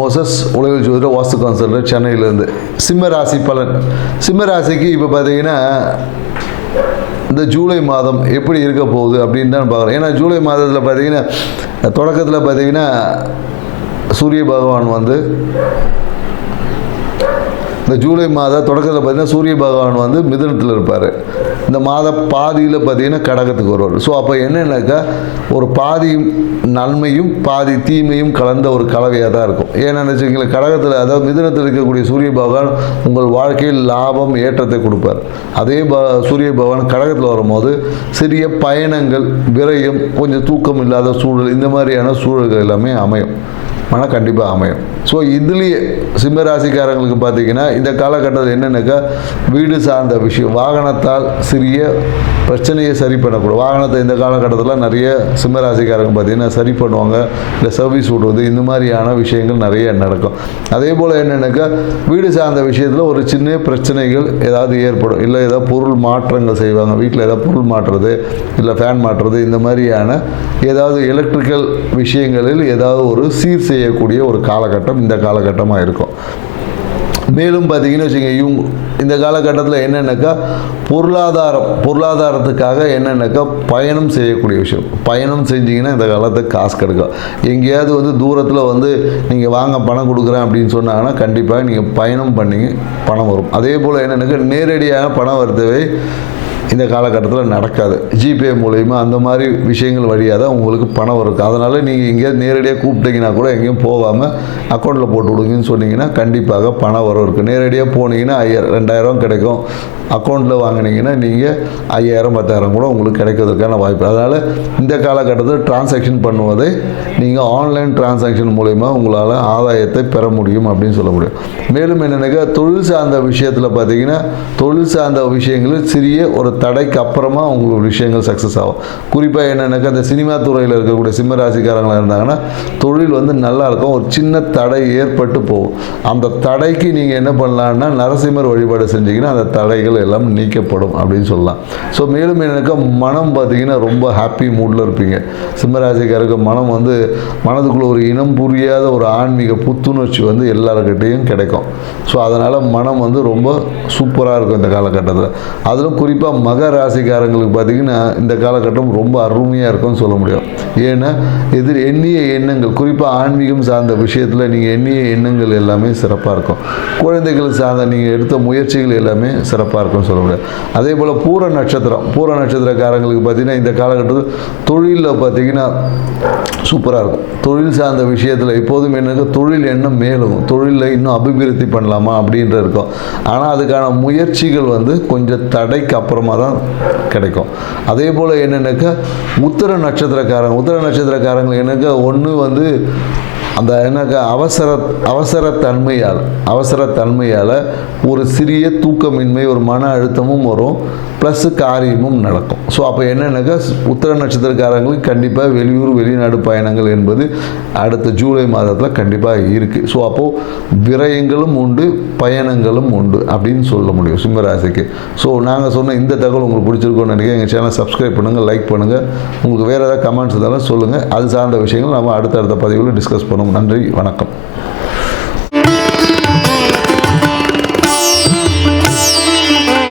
Moses உலகில் ஜோதிட வாஸ்து consultant சென்னையிலேருந்து. சிம்ம ராசி பலன். சிம்ம ராசிக்கு இப்போ பார்த்தீங்கன்னா இந்த ஜூலை மாதம் எப்படி இருக்க போகுது அப்படின்னு தான் பார்க்குறோம். ஏன்னா ஜூலை மாதத்தில் பார்த்தீங்கன்னா தொடக்கத்தில் பார்த்தீங்கன்னா சூரிய பகவான் வந்து இந்த ஜூலை மாத தொடக்கத்தில் பார்த்தீங்கன்னா சூரிய பகவான் வந்து மிதனத்தில் இருப்பார். இந்த மாத பாதியில் பார்த்தீங்கன்னா கடகத்துக்கு வருவார். ஸோ அப்போ என்னென்னாக்கா ஒரு பாதி நன்மையும் பாதி தீமையும் கலந்த ஒரு கலவையாக தான் இருக்கும். ஏன்னு வச்சுக்கீங்களா கடகத்தில் அதாவது மிதனத்தில் இருக்கக்கூடிய சூரிய பகவான் உங்கள் வாழ்க்கையில் லாபம் ஏற்றத்தை கொடுப்பார். அதே ப சூரிய பகவான் கடகத்தில் வரும்போது சிறிய பயணங்கள் விரயம் கொஞ்சம் தூக்கம் இல்லாத சூழல் இந்த மாதிரியான சூழல்கள் எல்லாமே அமையும். ஆனால் கண்டிப்பாக அமையும். ஸோ இதுலேயே சிம்மராசிக்காரங்களுக்கு பார்த்தீங்கன்னா இந்த காலகட்டத்தில் என்னென்னாக்கா வீடு சார்ந்த விஷயம் வாகனத்தால் சிறிய பிரச்சனையை சரி பண்ணக்கூடாது. வாகனத்தை இந்த காலகட்டத்தில் நிறைய சிம்மராசிக்காரங்க பார்த்தீங்கன்னா சரி பண்ணுவாங்க. இல்லை சர்வீஸ் விடுவது இந்த மாதிரியான விஷயங்கள் நிறைய நடக்கும். அதே போல் என்னென்னாக்கா வீடு சார்ந்த விஷயத்தில் ஒரு சின்ன பிரச்சனைகள் ஏதாவது ஏற்படும். இல்லை ஏதாவது பொருள் மாற்றங்கள் செய்வாங்க. வீட்டில் ஏதாவது பொருள் மாற்றுறது இல்லை ஃபேன் மாற்றுறது இந்த மாதிரியான ஏதாவது எலக்ட்ரிக்கல் விஷயங்களில் ஏதாவது ஒரு சீர் செய்யக்கூடிய ஒரு காலகட்டம் இந்த காலகட்டமாக இருக்கும். மேலும் பார்த்தீங்கன்னு வச்சுங்க இவங்க இந்த காலகட்டத்தில் என்னென்னாக்கா பொருளாதாரம் பொருளாதாரத்துக்காக என்னென்னாக்கா பயணம் செய்யக்கூடிய விஷயம். பயணம் செஞ்சிங்கன்னா இந்த காலத்துக்கு காசு கிடைக்கும். எங்கேயாவது வந்து தூரத்தில் வந்து நீங்கள் வாங்க பணம் கொடுக்குறேன் அப்படின்னு சொன்னாங்கன்னா கண்டிப்பாக நீங்கள் பயணம் பண்ணிங்க பணம் வரும். அதே போல் என்னென்னாக்கா நேரடியாக பணம் வருத்தவை இந்த காலகட்டத்தில் நடக்காது. ஜிபே மூலயமா அந்த மாதிரி விஷயங்கள் வழியாக தான் உங்களுக்கு பணம் வரும் அதனால் நீங்கள் எங்கேயாவது நேரடியாக கூப்பிட்டீங்கன்னா கூட எங்கேயும் போகாமல் அக்கௌண்ட்டில் போட்டு விடுங்கன்னு சொன்னீங்கன்னா கண்டிப்பாக பணம் வரும் இருக்குது நேரடியாக போனீங்கன்னா ஐயாயிரம் ரெண்டாயிரம் கிடைக்கும். அக்கௌண்ட்டில் வாங்கினீங்கன்னா நீங்கள் ஐயாயிரம் பத்தாயிரம் கூட உங்களுக்கு கிடைக்கிறதுக்கான வாய்ப்பு. அதனால் இந்த காலகட்டத்தில் டிரான்சாக்ஷன் பண்ணுவதை நீங்கள் ஆன்லைன் டிரான்சாக்ஷன் மூலயமா உங்களால் ஆதாயத்தை பெற முடியும் அப்படின்னு சொல்ல முடியும். மேலும் என்னென்னாக்கா தொழில் சார்ந்த விஷயத்தில் பார்த்தீங்கன்னா தொழில் சார்ந்த விஷயங்களில் சிறிய ஒரு தடைக்கு அப்புறமா உங்களுக்கு விஷயங்கள் சக்ஸஸ் ஆகும். குறிப்பாக என்னென்னாக்கா இந்த சினிமா துறையில் இருக்கக்கூடிய சிம்ம ராசிக்காரங்களாக இருந்தாங்கன்னா தொழில் வந்து நல்லா இருக்கும். ஒரு சின்ன தடை ஏற்பட்டு போகும். அந்த தடைக்கு நீங்கள் என்ன பண்ணலான்னா நரசிம்மர் வழிபாடு செஞ்சீங்கன்னா அந்த தடைகள் எல்லாம் நீக்கப்படும் அப்படின்னு சொல்லலாம். ஸோ மேலும் என்னக்கா மனம் பார்த்தீங்கன்னா ரொம்ப ஹாப்பி மூடில் இருப்பீங்க. சிம்மராசிக்காரருக்கு மனம் வந்து மனதுக்குள்ளே ஒரு இனம் புரியாத ஒரு ஆன்மீக புத்துணர்ச்சி வந்து எல்லாருக்கிட்டேயும் கிடைக்கும். ஸோ அதனால் மனம் வந்து ரொம்ப சூப்பராக இருக்கும் இந்த காலகட்டத்தில். அதிலும் குறிப்பாக மக ராசிக்காரங்களுக்கு பார்த்தீங்கன்னா இந்த காலகட்டம் ரொம்ப அருமையாக இருக்கும்னு சொல்ல முடியும். ஏன்னா எதிர் எண்ணிய எண்ணங்கள் குறிப்பாக ஆன்மீகம் சார்ந்த விஷயத்தில் நீங்கள் எண்ணிய எண்ணங்கள் எல்லாமே சிறப்பாக இருக்கும். குழந்தைகள் சார்ந்த நீங்கள் எடுத்த முயற்சிகள் எல்லாமே சிறப்பாக இருக்கும்னு சொல்ல முடியும். அதே போல் பூர நட்சத்திரம் பூர நட்சத்திரக்காரங்களுக்கு பார்த்தீங்கன்னா இந்த காலகட்டத்தில் தொழிலில் பார்த்தீங்கன்னா சூப்பராக இருக்கும். தொழில் சார்ந்த விஷயத்தில் எப்போதும் எனக்கு தொழில் எண்ணம் மேலும் தொழிலில் இன்னும் அபிவிருத்தி பண்ணலாமா அப்படின்ற இருக்கும். ஆனால் அதுக்கான முயற்சிகள் வந்து கொஞ்சம் தடைக்கு அப்புறமா தான் கிடைக்கும். அதே போல் என்னென்னாக்கா? உத்தர நட்சத்திரக்காரங்க உத்தர நட்சத்திரக்காரங்க என்னக்கா ஒன்று வந்து அந்த என்னக்கா அவசர அவசரத்தன்மையால் அவசரத்தன்மையால் ஒரு சிறிய தூக்கமின்மை ஒரு மன அழுத்தமும் வரும். ப்ளஸ் காரியமும் நடக்கும். ஸோ அப்போ என்னென்னாக்கா உத்தர நட்சத்திரக்காரங்களுக்கு கண்டிப்பாக வெளியூர் வெளிநாடு பயணங்கள் என்பது அடுத்த ஜூலை மாதத்தில் கண்டிப்பாக இருக்குது ஸோ அப்போது விரயங்களும் உண்டு பயணங்களும் உண்டு அப்படின்னு சொல்ல முடியும் சிம்மராசிக்கு. ஸோ நாங்கள் சொன்ன இந்த தகவல் உங்களுக்கு பிடிச்சிருக்கோன்னு நினைக்கிறேன். எங்கள் சேனல் சப்ஸ்கிரைப் பண்ணுங்கள் லைக் பண்ணுங்கள் உங்களுக்கு வேறு ஏதாவது கமெண்ட்ஸ் இருந்தாலும் சொல்லுங்கள் அது சார்ந்த விஷயங்கள் நம்ம அடுத்தடுத்த பதிவில் டிஸ்கஸ் பண்ணுவோம். நன்றி வணக்கம்.